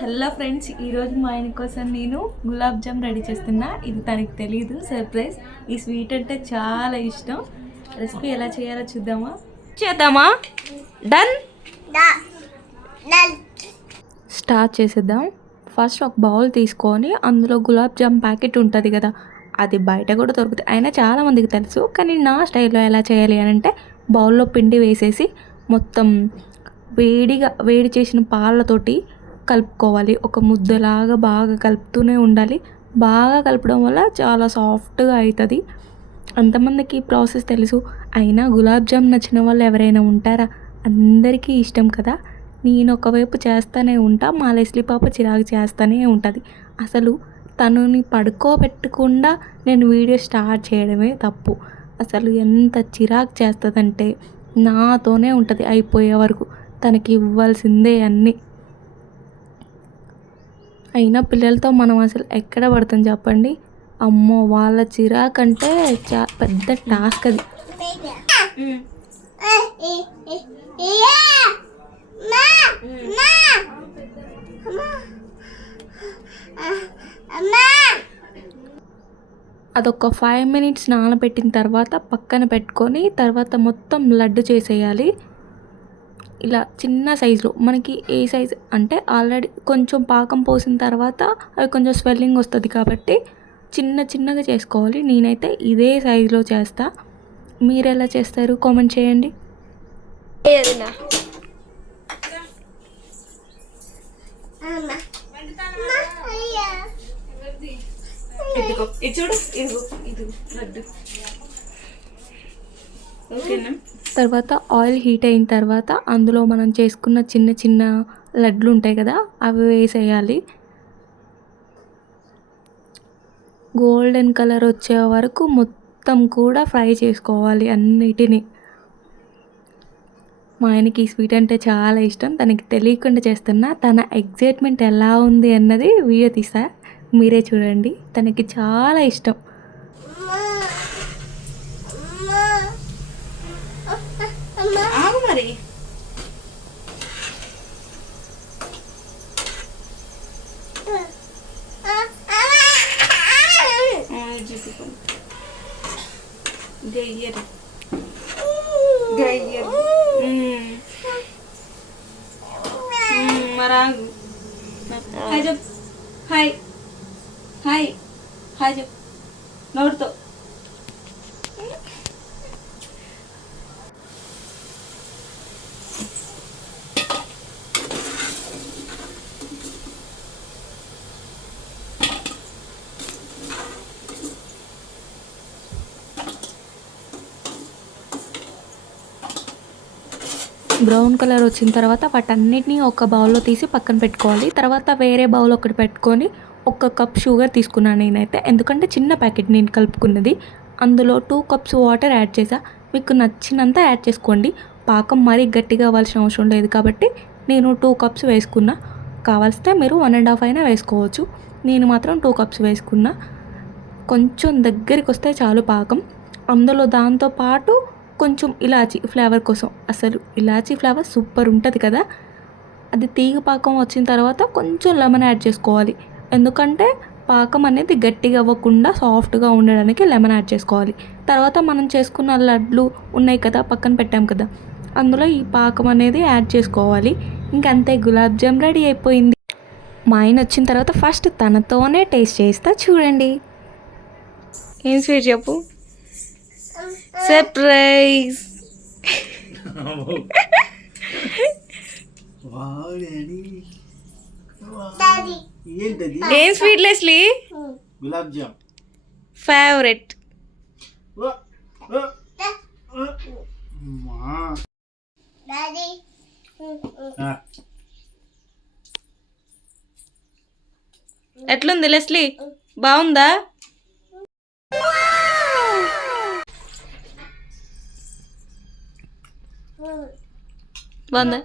Hello friends, ఈరోజు మా ఆయన కోసం నేను గులాబ్ జామ్ రెడీ చేస్తున్నా. ఇది తనకి తెలియదు, సర్ప్రైజ్. ఈ స్వీట్ అంటే చాలా ఇష్టం. రెసిపీ ఎలా చేయాలో చేద్దామా? డన్. స్టార్ట్ చేసేద్దాం. ఫస్ట్ ఒక బౌల్ తీసుకొని అందులో గులాబ్ జామ్ ప్యాకెట్ ఉంటుంది కదా, అది బయట కూడా దొరుకుతుంది, అయినా చాలామందికి తెలుసు. కానీ నా స్టైల్లో ఎలా చేయాలి అని అంటే, బౌల్లో పిండి వేసేసి మొత్తం వేడి చేసిన పాలతోటి కలుపుకోవాలి. ఒక ముద్దలాగా బాగా కలుపుతూనే ఉండాలి. బాగా కలపడం వల్ల చాలా సాఫ్ట్గా అవుతుంది. అంతమందికి ప్రాసెస్ తెలుసు, అయినా గులాబ్ జామ్ నచ్చిన వాళ్ళు ఎవరైనా ఉంటారా? అందరికీ ఇష్టం కదా. నేను ఒకవైపు చేస్తూనే ఉంటా, మా లెస్లీ పాప చిరాకు చేస్తూనే ఉంటుంది. అసలు తనని పడుకోబెట్టకుండా నేను వీడియో స్టార్ట్ చేయడమే తప్పు. అసలు ఎంత చిరాకు చేస్తుందంటే, నాతోనే ఉంటుంది అయిపోయే వరకు. తనకి ఇవ్వాల్సిందే అన్నీ. అయినా పిల్లలతో మనం అసలు ఎక్కడ పడతాం చెప్పండి. అమ్మో, వాళ్ళ చిరాకంటే పెద్ద టాస్క్ అది. అదొక 5 minutes నానబెట్టిన తర్వాత పక్కన పెట్టుకొని, తర్వాత మొత్తం లడ్డు చేసేయాలి. ఇలా చిన్న సైజులో, మనకి ఏ సైజ్ అంటే ఆల్రెడీ కొంచెం పాకం పోసిన తర్వాత అవి కొంచెం స్వెల్లింగ్ వస్తుంది కాబట్టి చిన్నగా చేసుకోవాలి. నేనైతే ఇదే సైజులో చేస్తా. మీరు ఎలా చేస్తారు కామెంట్ చేయండి. తర్వాత ఆయిల్ హీట్ అయిన తర్వాత అందులో మనం చేసుకున్న చిన్న లడ్లు ఉంటాయి కదా, అవి వేసేయాలి. గోల్డెన్ కలర్ వచ్చే వరకు మొత్తం కూడా ఫ్రై చేసుకోవాలి అన్నిటినీ. మా ఆయనకి ఈ స్వీట్ అంటే చాలా ఇష్టం. తనకి తెలియకుండా చేస్తున్నా. తన ఎగ్జైట్మెంట్ ఎలా ఉంది అన్నది వీడియో తీసా, మీరే చూడండి. తనకి చాలా ఇష్టం. మరి మరాగు హాయ్ చెప్. హాయ్ హాయ్ హాయ్ చెప్ నోటితో. బ్రౌన్ కలర్ వచ్చిన తర్వాత వాటన్నిటిని ఒక బౌల్లో తీసి పక్కన పెట్టుకోవాలి. తర్వాత వేరే బౌల్ ఒకటి పెట్టుకొని 1 కప్ షుగర్ తీసుకున్నాను నేనైతే, ఎందుకంటే చిన్న ప్యాకెట్ నేను కలుపుకున్నది. అందులో 2 cups వాటర్ యాడ్ చేసా. మీకు నచ్చినంత యాడ్ చేసుకోండి. పాకం మరీ గట్టిగా అవ్వాల్సిన అవసరం లేదు కాబట్టి నేను 2 cups వేసుకున్నా. కావాల్సితే మీరు 1.5 అయినా వేసుకోవచ్చు. నేను మాత్రం 2 cups వేసుకున్నా. కొంచెం దగ్గరికి వస్తే చాలు పాకం. అందులో దాంతోపాటు కొంచెం ఇలాచీ ఫ్లేవర్ కోసం, అసలు ఇలాచీ ఫ్లేవర్ సూపర్ ఉంటుంది కదా. అది తీగ పాకం వచ్చిన తర్వాత కొంచెం లెమన్ యాడ్ చేసుకోవాలి. ఎందుకంటే పాకం అనేది గట్టిగా అవ్వకుండా సాఫ్ట్గా ఉండడానికి లెమన్ యాడ్ చేసుకోవాలి. తర్వాత మనం చేసుకున్న లడ్లు ఉన్నాయి కదా, పక్కన పెట్టాం కదా, అందులో ఈ పాకం అనేది యాడ్ చేసుకోవాలి. ఇంకంతే, గులాబ్ జామ్ రెడీ అయిపోయింది. మా ఆయన వచ్చిన తర్వాత ఫస్ట్ తనతోనే టేస్ట్ చేస్తా, చూడండి. ఏం స్వీట్ చెప్పు? సర్ప్రైజ్. ఏం sweet Leslie? Gulab jam favourite. ఎట్లుంది లెస్లీ? బాగుందా? బాగుందా?